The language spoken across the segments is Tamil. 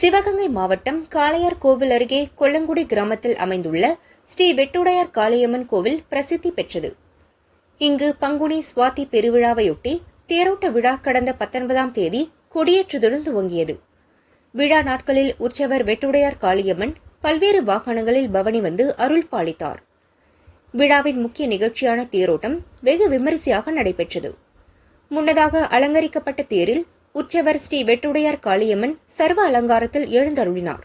சிவகங்கை மாவட்டம் காளையார் கோவில் அருகே கொல்லங்குடி கிராமத்தில் அமைந்துள்ள ஸ்ரீ வெட்டுடையார் காளியம்மன் கோவில் பிரசித்தி பெற்றது. இங்கு பங்குனி சுவாதி பெருவிழாவையொட்டி தேரோட்ட விழா கடந்த 19ஆம் தேதி கொடியேற்றுதலுடன் துவங்கியது. விழா நாட்களில் உற்சவர் வெட்டுடையார் காளியம்மன் பல்வேறு வாகனங்களில் பவனி வந்து அருள் பாலித்தார். விழாவின் முக்கிய நிகழ்ச்சியான தேரோட்டம் வெகு விமரிசையாக நடைபெற்றது. முன்னதாக அலங்கரிக்கப்பட்ட தேரில் உற்சவர் ஸ்ரீ வெட்டுடையார் காளியம்மன் சர்வ அலங்காரத்தில் எழுந்தருளினார்.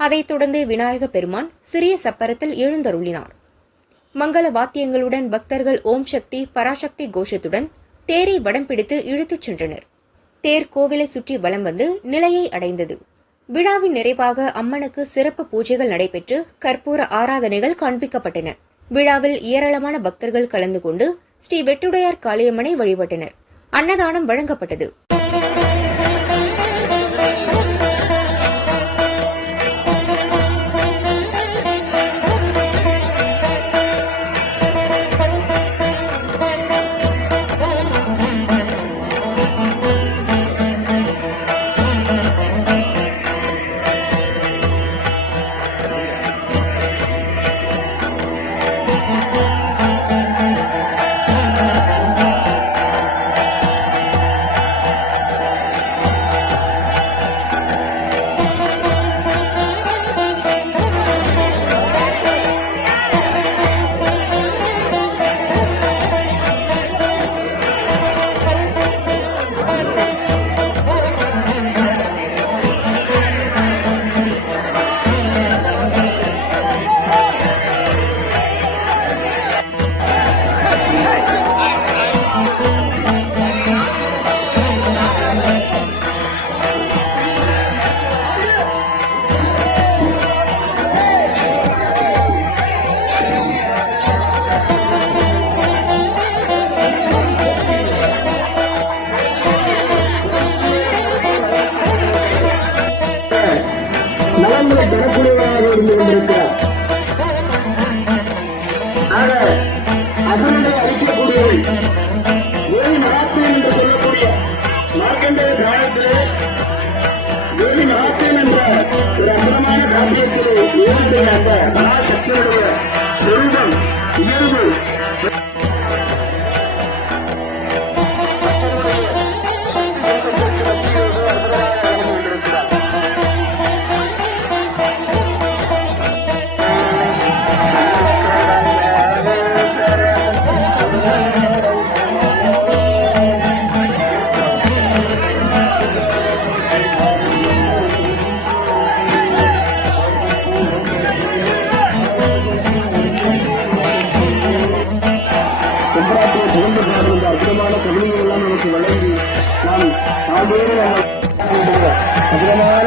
அதைத் தொடர்ந்து விநாயக பெருமான் சிறிய சப்பரத்தில் எழுந்தருளினார். மங்கள வாத்தியங்களுடன் பக்தர்கள் ஓம் சக்தி பராசக்தி கோஷத்துடன் தேரை வடம் பிடித்து இழுத்துச் சென்றனர். தேர் கோவிலை சுற்றி வலம் வந்து நிலையை அடைந்தது. விழாவின் நிறைவாக அம்மனுக்கு சிறப்பு பூஜைகள் நடைபெற்று கற்பூர ஆராதனைகள் காண்பிக்கப்பட்டன. விழாவில் ஏராளமான பக்தர்கள் கலந்து கொண்டு ஸ்ரீ வெட்டுடையார் காளியம்மனை வழிபட்டனர். அன்னதானம் வழங்கப்பட்டது. நலன்களை பெறக்கூடியவராக இருந்து கொண்டிருக்கிறார். ஆக அசனங்களை அளிக்கக்கூடியவை வேலி மகாத்மியம் என்று சொல்லக்கூடிய மார்க்கண்டேய கிராமத்திலே வேலி மகாத்மியம் என்ற ஒரு அற்புதமான காவியத்திலே ஏற்பட்ட அந்த மகாசக்தியுடைய செல்வம் இயல்பு அற்புதமான கவிதைகள் எல்லாம் நமக்கு வழங்கி நாம் அற்புதமான